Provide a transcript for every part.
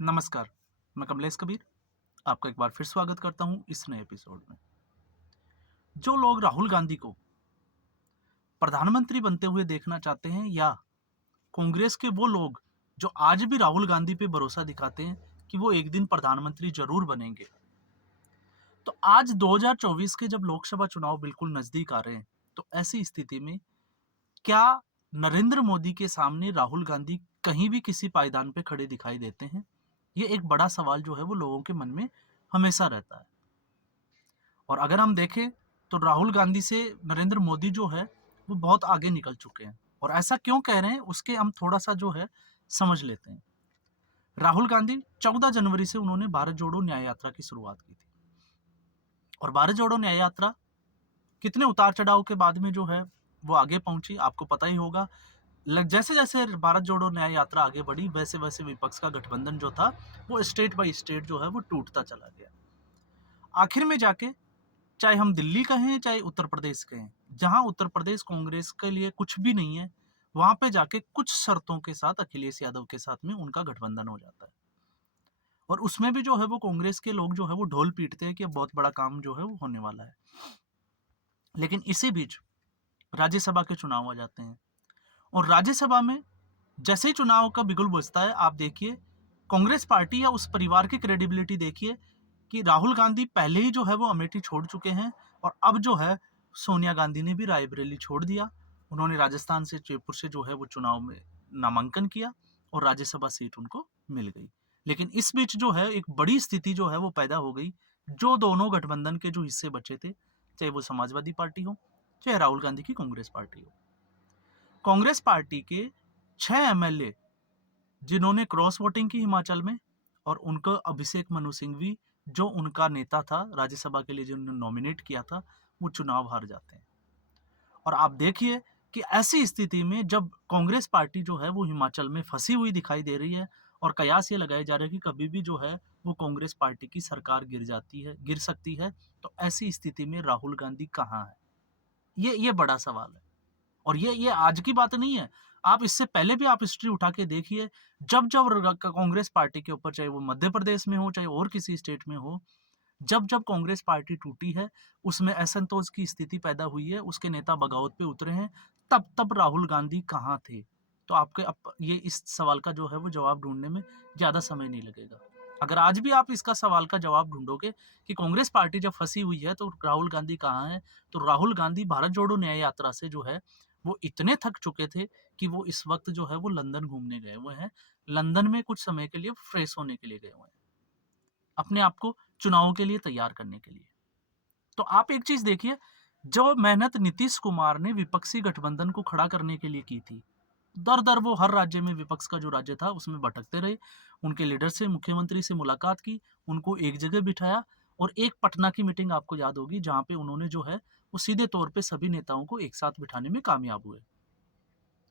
नमस्कार, मैं कमलेश कबीर आपका एक बार फिर स्वागत करता हूं इस नए एपिसोड में। जो लोग राहुल गांधी को प्रधानमंत्री बनते हुए देखना चाहते हैं या कांग्रेस के वो लोग जो आज भी राहुल गांधी पे भरोसा दिखाते हैं कि वो एक दिन प्रधानमंत्री जरूर बनेंगे, तो आज 2024 के जब लोकसभा चुनाव बिल्कुल नजदीक आ रहे हैं, तो ऐसी स्थिति में क्या नरेंद्र मोदी के सामने राहुल गांधी कहीं भी किसी पायदान पे खड़े दिखाई देते हैं? ये एक बड़ा सवाल जो है वो लोगों के मन में हमेशा रहता है। और अगर हम देखें तो राहुल गांधी से नरेंद्र मोदी जो है वो बहुत आगे निकल चुके हैं। और ऐसा क्यों कह रहे हैं उसके हम थोड़ा सा जो है समझ लेते हैं। राहुल गांधी 14 जनवरी से उन्होंने भारत जोड़ो न्याय यात्रा की शुरुआत की थी। और भारत जोड़ो न्याय यात्रा कितने उतार चढ़ाव के बाद में जो है वो आगे पहुंची, आपको पता ही होगा। जैसे जैसे भारत जोड़ो न्याय यात्रा आगे बढ़ी, वैसे वैसे विपक्ष का गठबंधन जो था वो स्टेट बाय स्टेट जो है वो टूटता चला गया। आखिर में जाके चाहे हम दिल्ली कहें चाहे उत्तर प्रदेश कहें, जहां उत्तर प्रदेश कांग्रेस के लिए कुछ भी नहीं है, वहां पे जाके कुछ शर्तों के साथ अखिलेश यादव के साथ में उनका गठबंधन हो जाता है। और उसमें भी जो है वो कांग्रेस के लोग जो है वो ढोल पीटते हैं कि अब बहुत बड़ा काम जो है वो होने वाला है। लेकिन इसी बीच राज्यसभा के चुनाव आ जाते हैं। और राज्यसभा में जैसे ही चुनाव का बिगुल बजता है, आप देखिए कांग्रेस पार्टी या उस परिवार की क्रेडिबिलिटी देखिए कि राहुल गांधी पहले ही जो है वो अमेठी छोड़ चुके हैं। और अब जो है सोनिया गांधी ने भी रायबरेली छोड़ दिया। उन्होंने राजस्थान से, जयपुर से जो है वो चुनाव में नामांकन किया और राज्यसभा सीट उनको मिल गई। लेकिन इस बीच जो है एक बड़ी स्थिति जो है वो पैदा हो गई। जो दोनों गठबंधन के जो हिस्से बचे थे, चाहे वो समाजवादी पार्टी हो चाहे राहुल गांधी की कांग्रेस पार्टी हो, कांग्रेस पार्टी के 6 एमएलए जिन्होंने क्रॉस वोटिंग की हिमाचल में, और उनका अभिषेक मनु सिंघवी जो उनका नेता था राज्यसभा के लिए जिन्होंने नॉमिनेट किया था, वो चुनाव हार जाते हैं। और आप देखिए कि ऐसी स्थिति में जब कांग्रेस पार्टी जो है वो हिमाचल में फंसी हुई दिखाई दे रही है, और कयास ये लगाए जा रहे हैं कि कभी भी जो है वो कांग्रेस पार्टी की सरकार गिर सकती है, तो ऐसी स्थिति में राहुल गांधी कहाँ है? ये बड़ा सवाल है। और ये आज की बात नहीं है। आप इससे पहले भी आप हिस्ट्री उठा के देखिए, जब-जब कांग्रेस पार्टी के ऊपर, चाहे वो मध्य प्रदेश में हो, चाहे और किसी स्टेट में हो, जब-जब कांग्रेस पार्टी टूटी है, उसमें असंतोष की स्थिति पैदा हुई है, उसके नेता बगावत पे उतरे हैं, तब-तब राहुल गांधी कहाँ थे? तो आपके ये इस सवाल का जो है वो जवाब ढूँढने में ज़्यादा समय नहीं लगेगा। अगर आज भी आप इसका सवाल का जवाब ढूँढोगे कि कांग्रेस पार्टी जब फँसी हुई है, तो राहुल गांधी कहाँ हैं? तो राहुल गांधी भारत जोड़ो न्याय यात्रा से जो है, वो इतने थक चुके थे कि वो इस वक़्त जो है वो लंदन घूमने गए हुए हैं। लंदन में कुछ समय के लिए फ्रेश होने के लिए गए हुए हैं, अपने आप को चुनावों के लिए तैयार करने के लिए। तो आप एक चीज़ देखिए, जो मेहनत नीतीश कुमार ने विपक्षी गठबंधन को खड़ा करने के लिए की थी, दर-दर वो हर राज्य में, विपक्ष का जो राज्य था उसमें भटकते रहे, उनके लीडर से, मुख्यमंत्री से मुलाकात की, उनको एक जगह बिठाया। और एक पटना की मीटिंग आपको याद होगी जहाँ पे उन्होंने जो है वो सीधे तौर पे सभी नेताओं को एक साथ बिठाने में कामयाब हुए।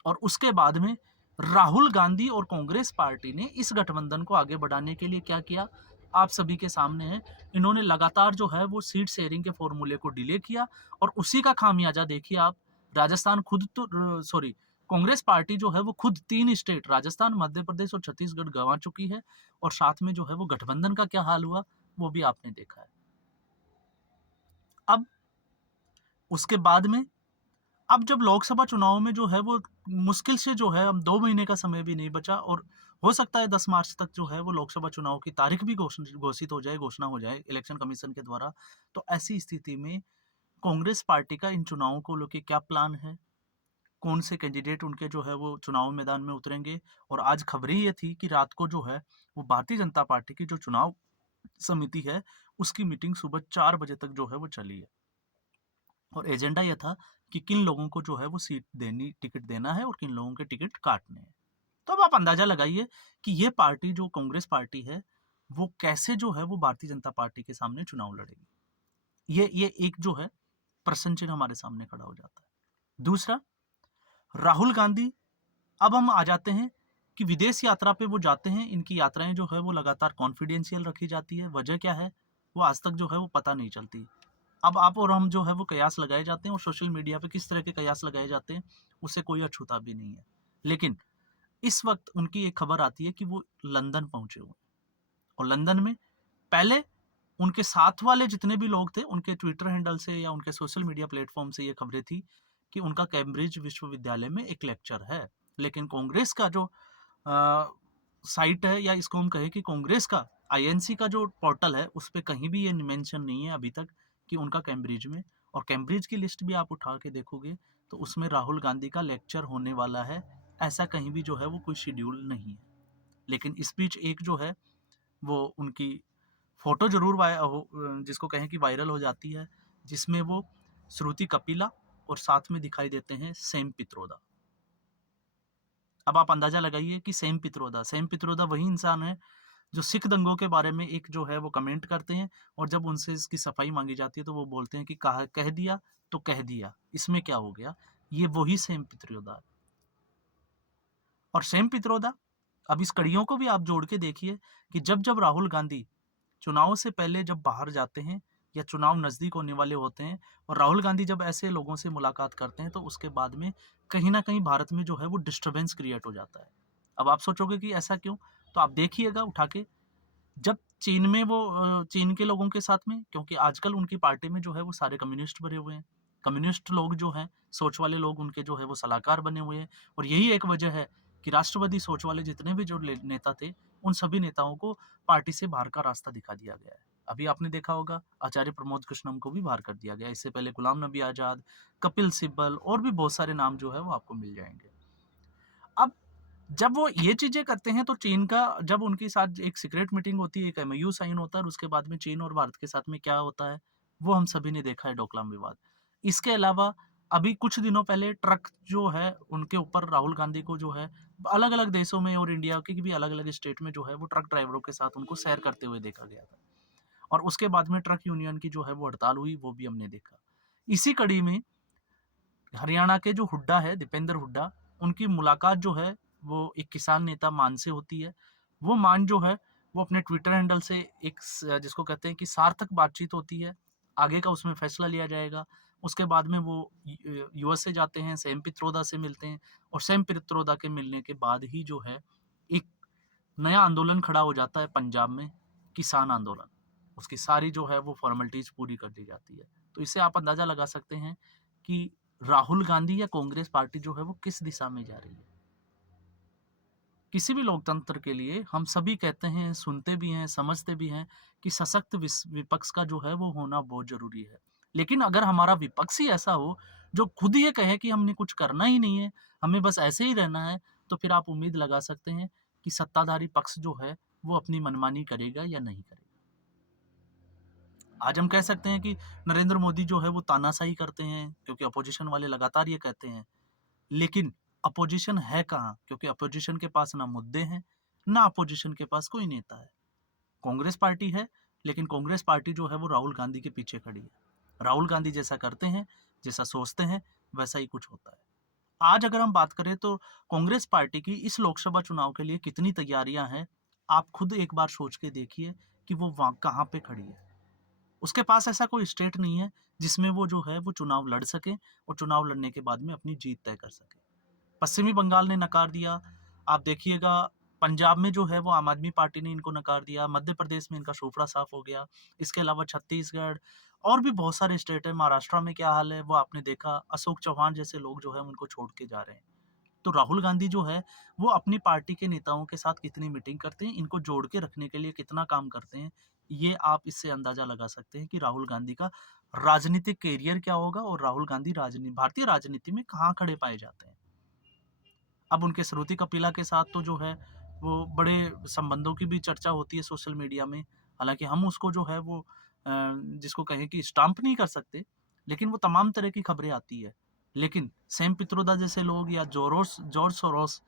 और उसके बाद में राहुल गांधी और कांग्रेस पार्टी ने इस गठबंधन को आगे बढ़ाने के लिए क्या किया, आप सभी के सामने है। इन्होंने लगातार जो है वो सीट शेयरिंग के फॉर्मूले को डिले किया, और उसी का खामियाजा देखिए आप। राजस्थान खुद तो, सॉरी, कांग्रेस पार्टी जो है वो खुद 3 स्टेट राजस्थान, मध्य प्रदेश और छत्तीसगढ़ गंवा चुकी है। और साथ में जो है वो गठबंधन का क्या हाल हुआ वो भी आपने देखा है। अब उसके बाद में, अब जब लोकसभा चुनाव में जो है वो मुश्किल से जो है, अब 2 महीने का समय भी नहीं बचा, और हो सकता है 10 मार्च तक जो है वो लोकसभा चुनाव की तारीख भी घोषित हो जाए, घोषणा हो जाए इलेक्शन कमीशन के द्वारा। तो ऐसी स्थिति में कांग्रेस पार्टी का इन चुनावों को लेके क्या प्लान है? कौन से कैंडिडेट उनके जो है वो चुनाव मैदान में उतरेंगे? और आज खबरें ये थी कि रात को जो है वो भारतीय जनता पार्टी की जो चुनाव समिति है, उसकी मीटिंग सुबह 4 बजे तक जो है वो चली है। और एजेंडा ये था कि किन लोगों को जो है वो सीट देनी, टिकट देना है, और किन लोगों के टिकट काटने हैं। तो अब आप अंदाजा लगाइए कि ये पार्टी जो कांग्रेस पार्टी है, वो कैसे जो है वो भारतीय जनता पार्टी के सामने चुनाव लड़ेगी। ये एक जो है प्रश्न चिन्ह हमारे सामने खड़ा हो जाता है। दूसरा, राहुल गांधी, अब हम आ जाते हैं कि विदेश यात्रा पे वो जाते हैं, इनकी यात्राएं जो है वो लगातार कॉन्फिडेंशियल रखी जाती है। वजह क्या है वो आज तक जो है वो पता नहीं चलती। अब आप और हम जो है वो कयास लगाए जाते हैं, और सोशल मीडिया पे किस तरह के कयास लगाए जाते हैं उससे कोई अछूता भी नहीं है। लेकिन इस वक्त उनकी एक खबर आती है कि वो लंदन पहुंचे हुए हैं। और लंदन में पहले उनके साथ वाले जितने भी लोग थे उनके ट्विटर हैंडल से या उनके सोशल मीडिया प्लेटफॉर्म से ये खबरें थी कि उनका कैम्ब्रिज विश्वविद्यालय में एक लेक्चर है। लेकिन कांग्रेस का जो साइट है, या इसको हम कहें कि कांग्रेस का आईएनसी का जो पोर्टल है, उस पे कहीं भी ये मेंशन नहीं है अभी तक कि उनका कैम्ब्रिज में, और कैम्ब्रिज की लिस्ट भी आप उठा के देखोगे तो उसमें राहुल गांधी का लेक्चर होने वाला है, ऐसा कहीं भी जो है वो कोई शेड्यूल नहीं है। लेकिन इस बीच एक जो है वो उनकी फोटो जरूर जिसको कहें कि वायरल हो जाती है, जिसमें वो श्रुति कपिला और साथ में दिखाई देते हैं सेम पित्रोदा। अब आप अंदाजा लगाइए कि सेम पित्रोदा वही इंसान है जो सिख दंगों के बारे में एक जो है वो कमेंट करते हैं, और जब उनसे इसकी सफाई मांगी जाती है तो वो बोलते हैं कि कह दिया तो कह दिया, इसमें क्या हो गया। ये वही सेम पित्रोदा है। और सेम पित्रोदा, अब इस कड़ियों को भी आप जोड़ के देखिए कि जब जब राहुल गांधी चुनाव से पहले जब बाहर जाते हैं या चुनाव नजदीक होने वाले होते हैं, और राहुल गांधी जब ऐसे लोगों से मुलाकात करते हैं, तो उसके बाद में कहीं ना कहीं भारत में जो है वो डिस्टरबेंस क्रिएट हो जाता है। अब आप सोचोगे कि ऐसा क्यों, तो आप देखिएगा उठा के, जब चीन में वो चीन के लोगों के साथ में, क्योंकि आजकल उनकी पार्टी में जो है वो सारे कम्युनिस्ट भरे हुए हैं, कम्युनिस्ट लोग जो हैं, सोच वाले लोग उनके जो है वो सलाहकार बने हुए हैं, और यही एक वजह है कि राष्ट्रवादी सोच वाले जितने भी जो नेता थे, उन सभी नेताओं को पार्टी से बाहर का रास्ता दिखा दिया गया है। अभी आपने देखा होगा आचार्य प्रमोद कृष्णम को भी बाहर कर दिया गया, इससे पहले गुलाम नबी आजाद, कपिल सिब्बल और भी बहुत सारे नाम जो है वो आपको मिल जाएंगे। अब जब वो ये चीजें करते हैं तो चीन का, जब उनके साथ एक सीक्रेट मीटिंग होती है, एक एमओयू साइन होता है, और उसके बाद में चीन और भारत के साथ में क्या होता है वो हम सभी ने देखा है, डोकलाम विवाद। इसके अलावा अभी कुछ दिनों पहले ट्रक जो है उनके ऊपर राहुल गांधी को जो है अलग अलग देशों में और इंडिया के भी अलग अलग स्टेट में जो है वो ट्रक ड्राइवरों के साथ उनको सैर करते हुए देखा गया था, और उसके बाद में ट्रक यूनियन की जो है वो हड़ताल हुई, वो भी हमने देखा। इसी कड़ी में हरियाणा के जो हुड्डा है, दीपेंद्र हुड्डा, उनकी मुलाकात जो है वो एक किसान नेता मान से होती है। वो मान जो है वो अपने ट्विटर हैंडल से एक जिसको कहते हैं कि सार्थक बातचीत होती है, आगे का उसमें फैसला लिया जाएगा। उसके बाद में वो यूएस से जाते हैं, सेम पित्रोदा से मिलते हैं, और सेम पित्रोदा के मिलने के बाद ही जो है एक नया आंदोलन खड़ा हो जाता है पंजाब में, किसान आंदोलन। उसकी सारी जो है वो फॉर्मेलिटीज पूरी कर दी जाती है। तो इससे आप अंदाजा लगा सकते हैं कि राहुल गांधी या कांग्रेस पार्टी जो है वो किस दिशा में जा रही है। किसी भी लोकतंत्र के लिए हम सभी कहते हैं, सुनते भी हैं, समझते भी हैं कि सशक्त विपक्ष का जो है वो होना बहुत जरूरी है। लेकिन अगर हमारा विपक्ष ही ऐसा हो जो खुद ये कहे कि हमने कुछ करना ही नहीं है, हमें बस ऐसे ही रहना है, तो फिर आप उम्मीद लगा सकते हैं कि सत्ताधारी पक्ष जो है वो अपनी मनमानी करेगा या नहीं करेगा। आज हम कह सकते हैं कि नरेंद्र मोदी जो है वो तानाशाही करते हैं, क्योंकि अपोजिशन वाले लगातार ये कहते हैं। लेकिन अपोजिशन है कहाँ, क्योंकि अपोजिशन के पास ना मुद्दे हैं, ना अपोजिशन के पास कोई नेता है। कांग्रेस पार्टी है, लेकिन कांग्रेस पार्टी जो है वो राहुल गांधी के पीछे खड़ी है। राहुल गांधी जैसा करते हैं, जैसा सोचते हैं, वैसा ही कुछ होता है। आज अगर हम बात करें तो कांग्रेस पार्टी की इस लोकसभा चुनाव के लिए कितनी तैयारियां हैं, आप खुद एक बार सोच के देखिए कि वो वहां कहाँ पे खड़ी है। उसके पास ऐसा कोई स्टेट नहीं है जिसमें वो जो है वो चुनाव लड़ सके, और चुनाव लड़ने के बाद में अपनी जीत तय कर सके। पश्चिमी बंगाल ने नकार दिया, आप देखिएगा पंजाब में जो है वो आम आदमी पार्टी ने इनको नकार दिया, मध्य प्रदेश में इनका सूपड़ा साफ हो गया। इसके अलावा छत्तीसगढ़ और भी बहुत सारे स्टेट है, महाराष्ट्र में क्या हाल है वो आपने देखा, अशोक चौहान जैसे लोग जो है उनको छोड़ के जा रहे हैं। तो राहुल गांधी जो है वो अपनी पार्टी के नेताओं के साथ कितनी मीटिंग करते हैं, इनको जोड़ के रखने के लिए कितना काम करते हैं, ये आप इससे अंदाजा लगा सकते हैं कि राहुल गांधी का राजनीतिक कैरियर क्या होगा, और राहुल गांधी भारतीय राजनीति में कहाँ खड़े पाए जाते हैं। अब उनके श्रुति कपिला के साथ तो जो है वो बड़े संबंधों की भी चर्चा होती है सोशल मीडिया में। हालांकि हम उसको जो है वो जिसको कहें कि स्टाम्प नहीं कर सकते, लेकिन वो तमाम तरह की खबरें आती है। लेकिन सैम पित्रोदा जैसे लोग या जॉर्ज सोरोस,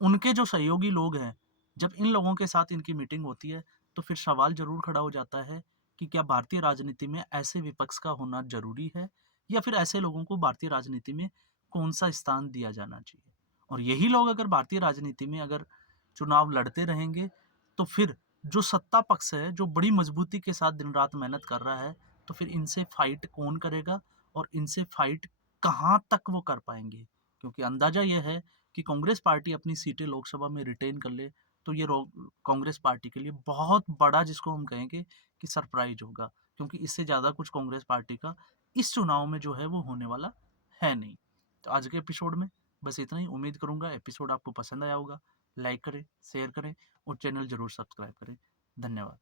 उनके जो सहयोगी लोग हैं, जब इन लोगों के साथ इनकी मीटिंग होती है तो फिर सवाल जरूर खड़ा हो जाता है कि क्या भारतीय राजनीति में ऐसे विपक्ष का होना जरूरी है, या फिर ऐसे लोगों को भारतीय राजनीति में कौन सा स्थान दिया जाना चाहिए। और यही लोग अगर भारतीय राजनीति में अगर चुनाव लड़ते रहेंगे, तो फिर जो सत्ता पक्ष है जो बड़ी मजबूती के साथ दिन रात मेहनत कर रहा है, तो फिर इनसे फाइट कौन करेगा, और इनसे फाइट कहाँ तक वो कर पाएंगे। क्योंकि अंदाजा यह है कि कांग्रेस पार्टी अपनी सीटें लोकसभा में रिटेन कर ले तो ये कांग्रेस पार्टी के लिए बहुत बड़ा, जिसको हम कहेंगे कि सरप्राइज होगा, क्योंकि इससे ज़्यादा कुछ कांग्रेस पार्टी का इस चुनाव में जो है वो होने वाला है नहीं। तो आज के एपिसोड में बस इतना ही। उम्मीद करूंगा एपिसोड आपको पसंद आया होगा। लाइक करें, शेयर करें और चैनल जरूर सब्सक्राइब करें। धन्यवाद।